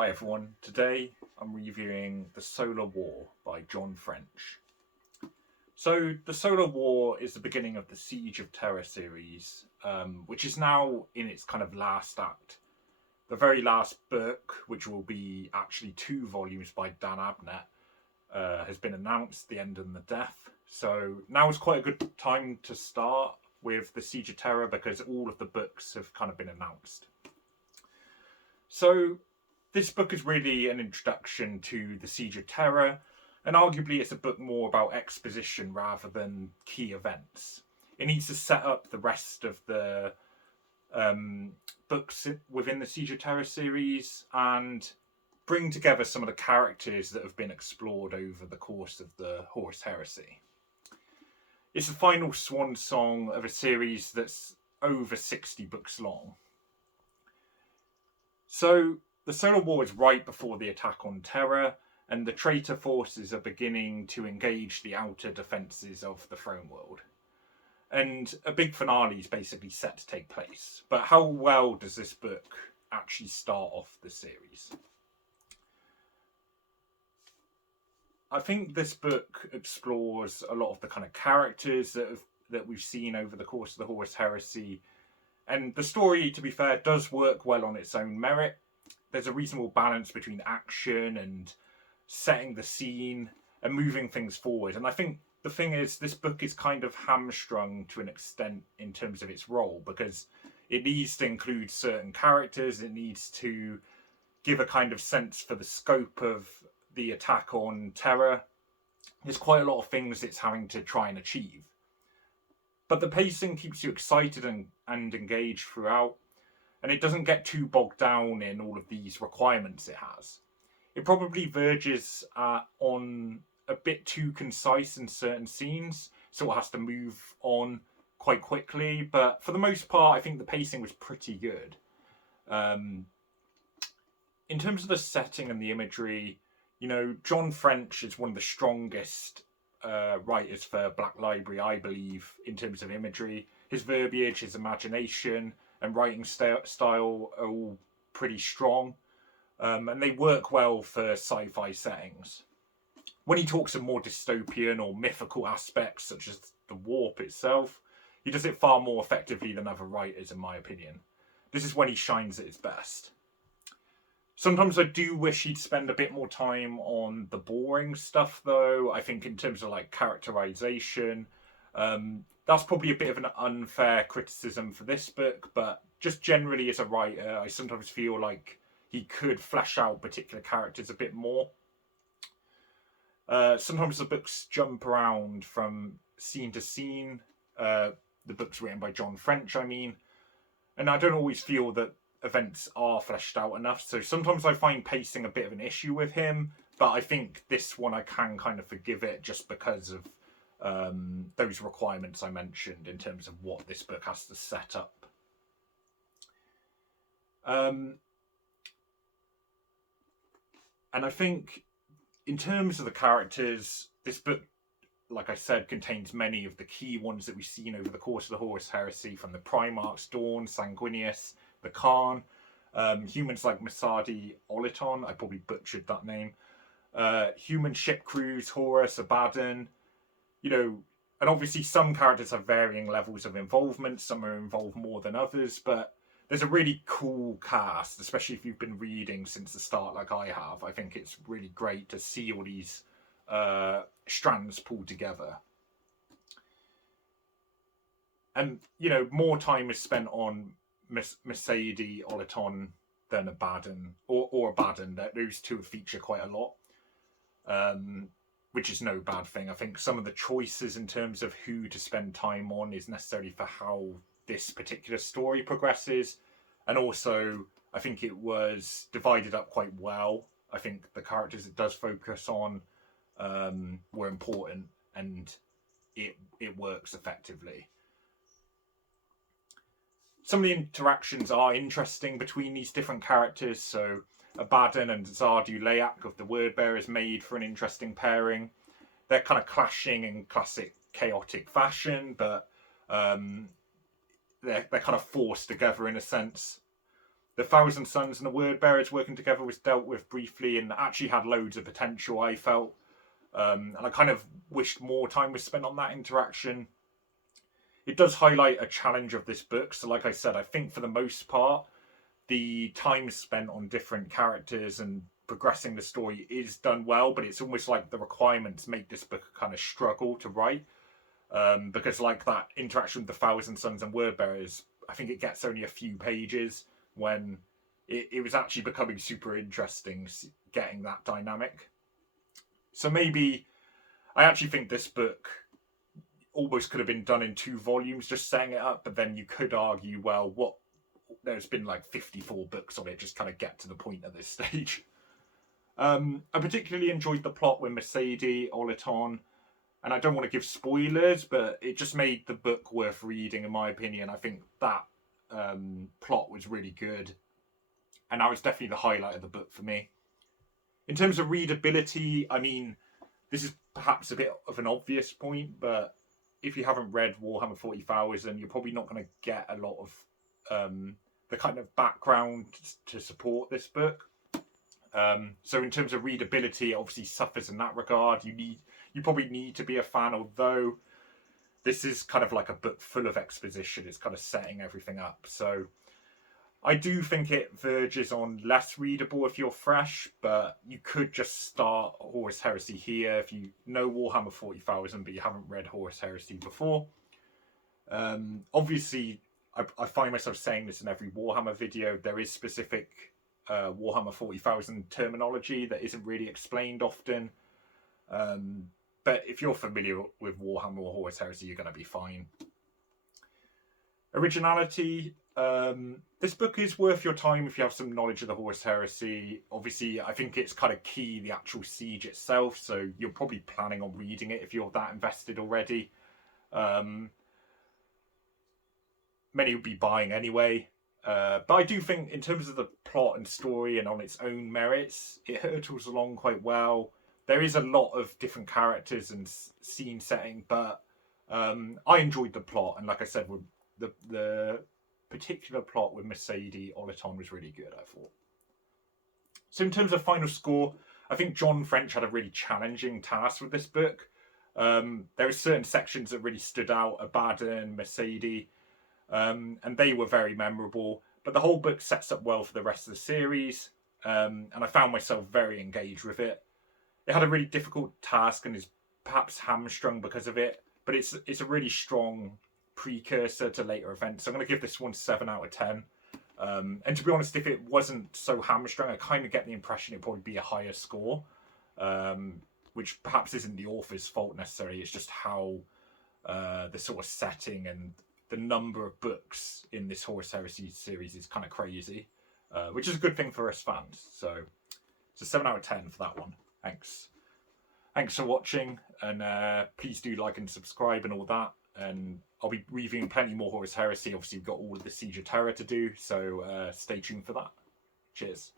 Hi everyone, today I'm reviewing The Solar War by John French. So, The Solar War is the beginning of the Siege of Terra series, which is now in its kind of last act. The very last book, which will be actually 2 volumes by Dan Abnett, has been announced, The End and the Death. So now is quite a good time to start with the Siege of Terra because all of the books have kind of been announced. So this book is really an introduction to the Siege of Terra, and arguably it's a book more about exposition rather than key events. It needs to set up the rest of the books within the Siege of Terra series and bring together some of the characters that have been explored over the course of the Horus Heresy. It's the final swan song of a series that's over 60 books long. So, the Solar War is right before the attack on Terra, and the traitor forces are beginning to engage the outer defences of the throne world. And a big finale is basically set to take place. But how well does this book actually start off the series? I think this book explores a lot of the kind of characters that we've seen over the course of the Horus Heresy. And the story, to be fair, does work well on its own merit. There's a reasonable balance between action and setting the scene and moving things forward. And I think the thing is, this book is kind of hamstrung to an extent in terms of its role because it needs to include certain characters. It needs to give a kind of sense for the scope of the attack on Terra. There's quite a lot of things it's having to try and achieve. But the pacing keeps you excited and engaged throughout. And it doesn't get too bogged down in all of these requirements it has. It probably verges on a bit too concise in certain scenes, so it has to move on quite quickly. But for the most part, I think the pacing was pretty good. In terms of the setting and the imagery, John French is one of the strongest writers for Black Library, I believe, in terms of imagery. His verbiage, his imagination, and writing style are all pretty strong, and they work well for sci-fi settings. When he talks of more dystopian or mythical aspects, such as the warp itself, he does it far more effectively than other writers, in my opinion. This is when he shines at his best. Sometimes I do wish he'd spend a bit more time on the boring stuff, though. I think in terms of characterization, that's probably a bit of an unfair criticism for this book, but just generally as a writer, I sometimes feel like he could flesh out particular characters a bit more. Sometimes the books jump around from scene to scene. The books written by John French, I mean. And I don't always feel that events are fleshed out enough, so sometimes I find pacing a bit of an issue with him, but I think this one I can kind of forgive it just because of those requirements I mentioned in terms of what this book has to set up. And I think in terms of the characters, this book, like I said, contains many of the key ones that we've seen over the course of the Horus Heresy, from the Primarchs, Dawn, Sanguinius, the Khan, humans like Masadi Oliton, I probably butchered that name, human ship crews, Horus, Abaddon, and obviously some characters have varying levels of involvement, some are involved more than others, but there's a really cool cast, especially if you've been reading since the start like I have. I think it's really great to see all these strands pulled together. And, more time is spent on Masadi Oliton than Abaddon, or Abaddon. Those two feature quite a lot. Which is no bad thing. I think some of the choices in terms of who to spend time on is necessary for how this particular story progresses. And also, I think it was divided up quite well. I think the characters it does focus on were important, and it works effectively. Some of the interactions are interesting between these different characters, so Abaddon and Zardu Layak of the Wordbearers made for an interesting pairing. They're kind of clashing in classic chaotic fashion, but they're kind of forced together in a sense. the Thousand Sons and the Word Bearers working together was dealt with briefly and actually had loads of potential, I felt. And I kind of wished more time was spent on that interaction. It does highlight a challenge of this book. So like I said, I think for the most part, the time spent on different characters and progressing the story is done well, but it's almost like the requirements make this book a kind of struggle to write. Because like that interaction with the Thousand Sons and Word Bearers, I think it gets only a few pages when it was actually becoming super interesting getting that dynamic. So maybe I actually think this book almost could have been done in 2 volumes, just setting it up, but then you could argue, well, what there's been like 54 books on it, just kind of get to the point at this stage. I particularly enjoyed the plot with Mercedes, Oleton, and I don't want to give spoilers, but it just made the book worth reading, in my opinion. I think that plot was really good, and that was definitely the highlight of the book for me. In terms of readability, I mean, this is perhaps a bit of an obvious point, but if you haven't read Warhammer 40,000, you're probably not going to get a lot of the kind of background to support this book. So in terms of readability, it obviously suffers in that regard. You probably need to be a fan, although this is kind of like a book full of exposition. It's kind of setting everything up. So I do think it verges on less readable if you're fresh, but you could just start Horus Heresy here if you know Warhammer 40,000, but you haven't read Horus Heresy before. Obviously, I find myself saying this in every Warhammer video. There is specific Warhammer 40,000 terminology that isn't really explained often. But if you're familiar with Warhammer or Horus Heresy, you're going to be fine. Originality. This book is worth your time if you have some knowledge of the Horus Heresy. Obviously, I think it's kind of key, the actual siege itself, so you're probably planning on reading it if you're that invested already. Many would be buying anyway. But I do think in terms of the plot and story and on its own merits, it hurtles along quite well. There is a lot of different characters and scene setting, but I enjoyed the plot. And like I said, the particular plot with Mercedes Oleton was really good, I thought. So in terms of final score, I think John French had a really challenging task with this book. There were certain sections that really stood out, Abaddon, Mercedes, and they were very memorable. But the whole book sets up well for the rest of the series, and I found myself very engaged with it. It had a really difficult task and is perhaps hamstrung because of it, but it's a really strong precursor to later events. So I'm going to give this one 7 out of 10. And to be honest, if it wasn't so hamstrung, I kind of get the impression it'd probably be a higher score, which perhaps isn't the author's fault necessarily. It's just how the sort of setting and the number of books in this Horus Heresy series is kind of crazy, which is a good thing for us fans. So it's a 7 out of 10 for that one. Thanks for watching, and please do like and subscribe and all that. And I'll be reviewing plenty more Horus Heresy. Obviously, we've got all of the Siege of Terra to do, so stay tuned for that. Cheers.